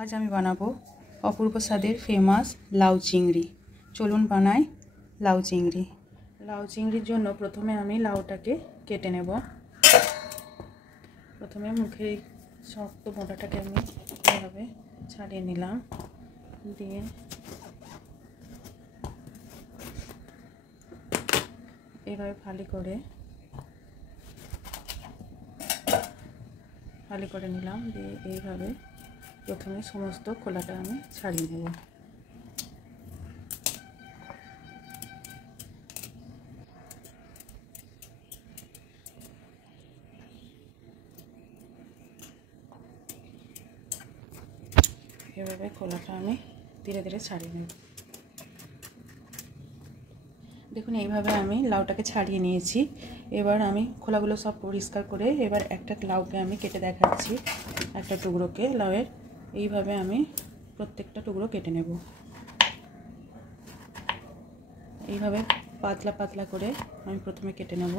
आज আমি বানাবো অপূর্ব স্বাদের ফেমাস লাউ চিংড়ি। চলুন বানাই লাউ চিংড়ি। লাউ চিংড়ির জন্য প্রথমে আমি লাউটাকে কেটে নেব। প্রথমে মুখে শক্ত মোটাটাকে আমি এভাবে ছাড়িয়ে নিলাম, দিয়ে এভাবে ফালি করে নিলাম, দিয়ে এইভাবে প্রথমে সমস্ত খোলাটা আমি ছাড়িয়ে নেব। এভাবে খোলাটা আমি ধীরে ধীরে ছাড়িয়ে নেব। দেখুন এইভাবে আমি লাউটাকে ছাড়িয়ে নিয়েছি। এবার আমি খোলাগুলো সব পরিষ্কার করে এবার একটা লাউকে আমি কেটে দেখাচ্ছি। একটা টুকরোকে লাউয়ের এইভাবে আমি প্রত্যেকটা টুকরো কেটে নেব। এইভাবে পাতলা পাতলা করে আমি প্রথমে কেটে নেব।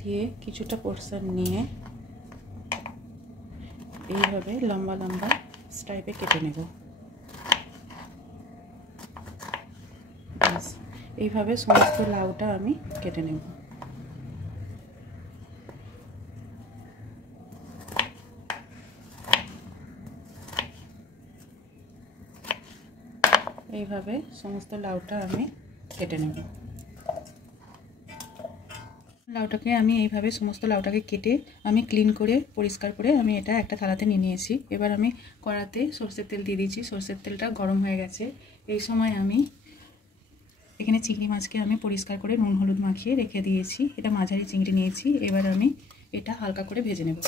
দিয়ে কিছুটা পোর্শন নিয়ে এইভাবে লম্বা লম্বা স্টাইপে কেটে নেব। এইভাবে সমস্ত লাউটা আমি কেটে নেব। এইভাবে সমস্ত লাউটা আমি কেটে নেব। লাউটাকে আমি এইভাবে সমস্ত লাউটাকে কেটে আমি ক্লিন করে পরিষ্কার করে আমি এটা একটা থালাতে নিয়ে নিয়েছি। এবার আমি কড়াতে সরষের তেল দিয়ে দিয়েছি। সরষের তেলটা গরম হয়ে গেছে। এই সময় আমি এখানে চিংড়ি মাছকে আমি পরিষ্কার করে নুন হলুদ মাখিয়ে রেখে দিয়েছি। এটা মাঝারি চিংড়ি নিয়েছি। এবার আমি এটা হালকা করে ভেজে নেব।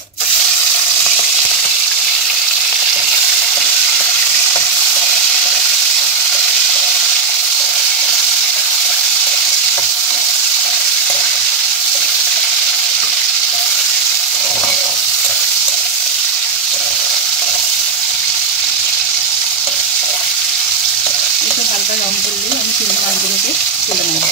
একটু হালকা রং করলেই আমি চিংড়ি মাছগুলোকে তুলে নেব।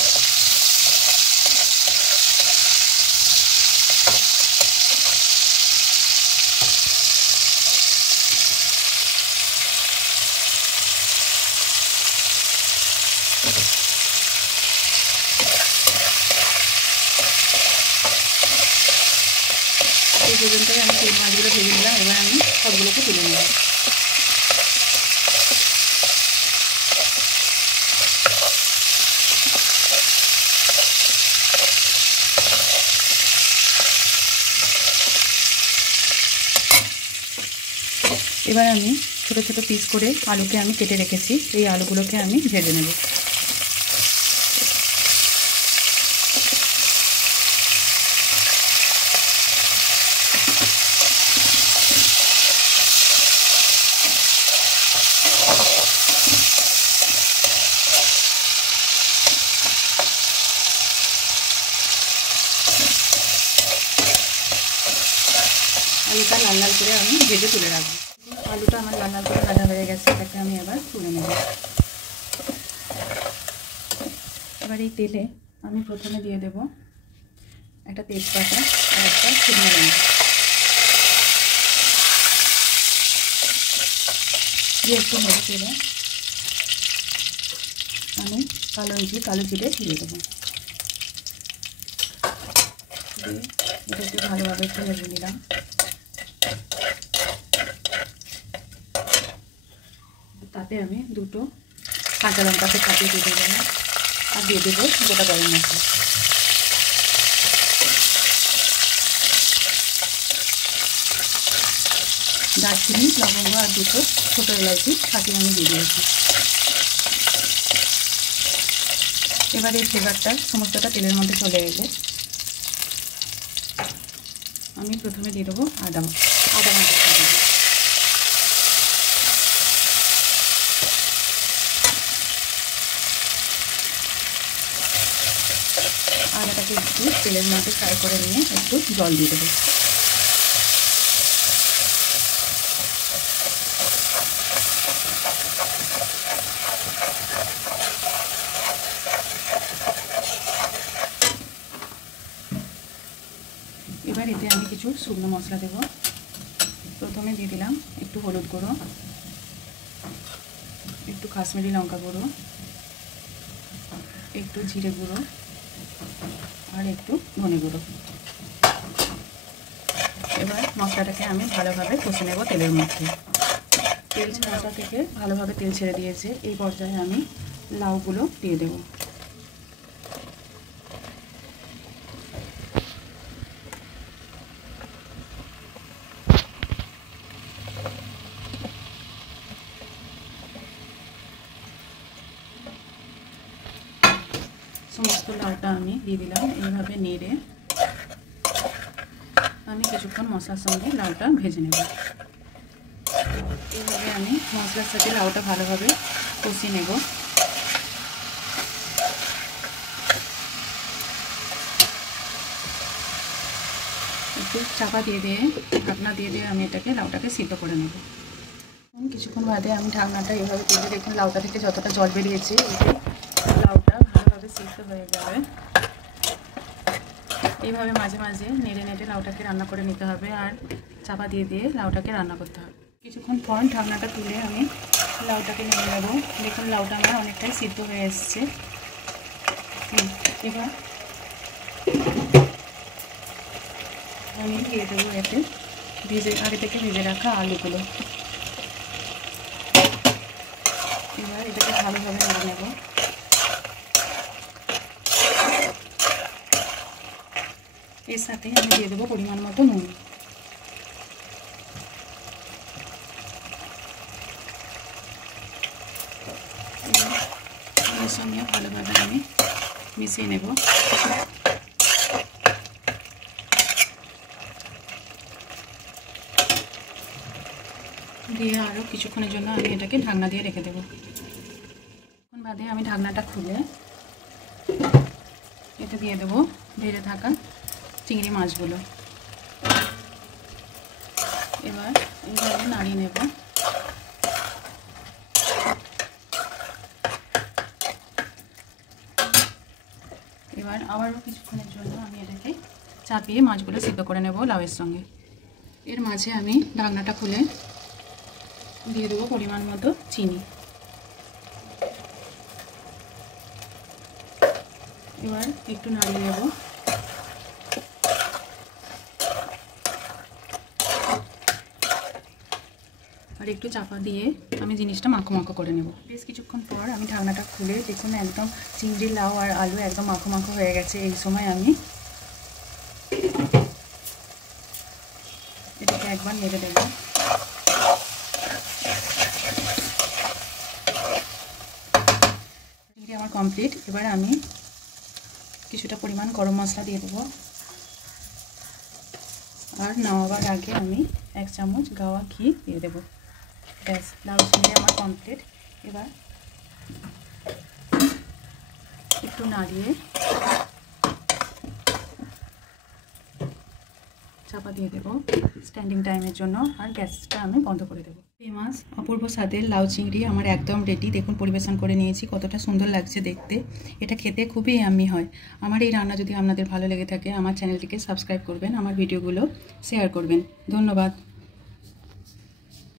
এই পর্যন্ত আমি চিংড়ি মাছগুলো ভেজে নিলাম। এবার আমি সবগুলোকে তুলে নেব। এবার আমি ছোট ছোট পিস করে আলুকে আমি কেটে রেখেছি। এই আলুগুলোকে আমি ভেজে নেব। আলুটা লাল লাল করে আমি ভেজে তুলে রাখবো। আলুটা আমার লাল লাল করে ভাজা হয়ে গেছে। এটাকে আমি আবার তুলে নেব। এবার এই তেলে আমি প্রথমে দিয়ে দেব একটা তেজপাতা আর একটা শুকনো লঙ্কা। দিয়ে একটু নেড়ে চেড়ে আমি কালো জিরে দিয়ে দেবো। দিয়ে এটা একটু ভালোভাবে একটু নেড়ে নিলাম। তাতে আমি দুটো কাঁচা লঙ্কাকে কাটিয়ে দিয়ে দেবো আর দিয়ে দেবো গোটা গরম মশলা। দারচিনি, লবঙ্গ আর দুটো ছোটো এলাচি ফাটিয়ে আমি দিয়ে দিয়েছি। এবার এই ফ্লেভারটা সমস্তটা তেলের মধ্যে চলে এলে আমি প্রথমে দিয়ে দেবো আদা বাটা দেবো। আদাটাকে একটু তেলের মধ্যে ফ্রাই করে নিয়ে একটু জল দিয়ে দেবো। কিছু শুকনো মশলা দেব। প্রথমে দিয়ে দিলাম একটু হলুদ গুঁড়ো, একটু কাশ্মীরি লঙ্কা গুঁড়ো, একটু জিরে গুঁড়ো আর একটু ধনে গুঁড়ো। এবার মশলাটাকে আমি ভালোভাবে কষে নেব তেলের মধ্যে। তেল মশলা থেকে ভালোভাবে তেল ছেড়ে দিয়েছে। এই পর্যায়ে আমি লাউগুলো দিয়ে দেব। সমস্ত লাউটা আমি দিয়ে দিলাম। এইভাবে নেড়ে আমি কিছুক্ষণ মশলার সঙ্গে লাউটা ভেজে নেব। এইভাবে আমি মশলার সাথে লাউটা ভালোভাবে কষিয়ে নেব। একটু চাপা দিয়ে ঢাকনা দিয়ে আমি এটাকে লাউটাকে সিদ্ধ করে নেব। কিছুক্ষণ বাদে আমি ঢাকনাটা এইভাবে তুলে দেখুন লাউটা থেকে যতটা জল বেরিয়েছে, লাউটা ভালোভাবে সিদ্ধ হয়ে যাবে। এইভাবে মাঝে মাঝে নেড়ে লাউটাকে রান্না করে নিতে হবে আর চাপা দিয়ে লাউটাকে রান্না করতে হবে। কিছুক্ষণ পর ঢাকনাটা তুলে আমি লাউটাকে নেড়ে নেব। দেখুন লাউটা আমার অনেকটাই সিদ্ধ হয়ে এসছে। এবার আমি দিয়ে দেবো এতে আগে থেকে ভেজে রাখা আলুগুলো। এবার এটাকে ভালোভাবে নেড়ে নেব। এর সাথে আমি দিয়ে দেবো পরিমাণ মতো নুন। এর সঙ্গে ভালোভাবে আমি মিশিয়ে নেব। দিয়ে আরও কিছুক্ষণের জন্য আমি এটাকে ঢাকনা দিয়ে রেখে দেবো। কিছুক্ষণ বাদে আমি ঢাকনাটা খুলে এতে দিয়ে দেবো ভেজে থাকা চিংড়ি মাছগুলো। এবার এইভাবে নাড়িয়ে নেব। এবার আবারও কিছুক্ষণের জন্য আমি এটাকে চাপিয়ে মাছগুলো সিদ্ধ করে নেব লাউয়ের সঙ্গে। এর মাঝে আমি ঢাকনাটা খুলে দিয়ে দেবো পরিমাণ মতো চিনি। এবার একটু নাড়িয়ে নেব। আর একটু চাপা দিয়ে আমি জিনিসটা মাখো মাখো করে নেব। বেশ কিছুক্ষণ পর আমি ঢাকনাটা খুলে দেখুন একদম চিংড়ি লাউ আর আলু একদম মাখো মাখো হয়ে গেছে। এই সময় আমি এটাকে একবার নেড়ে দেব। চিংড়ি আমার কমপ্লিট। এবার আমি কিছুটা পরিমাণ গরম মশলা দিয়ে দেবো আর নামাবার আগে আমি 1 চামচ গাওয়া ঘি দিয়ে দেবো। ব্যাস, লাউ চিংড়ি আমার কমপ্লিট। এবার একটু নাড়িয়ে চাপা দিয়ে দেবো স্ট্যান্ডিং টাইমের জন্য আর গ্যাসটা আমি বন্ধ করে দেবো। ফেমাস অপূর্ব স্বাদের লাউ চিংড়ি আমার একদম রেডি। দেখুন পরিবেশন করে নিয়েছি, কতটা সুন্দর লাগছে দেখতে। এটা খেতে খুবই ইয়াম্মি হয়। আমার এই রান্না যদি আপনাদের ভালো লেগে থাকে আমার চ্যানেলটিকে সাবস্ক্রাইব করবেন, আমার ভিডিওগুলো শেয়ার করবেন। ধন্যবাদ।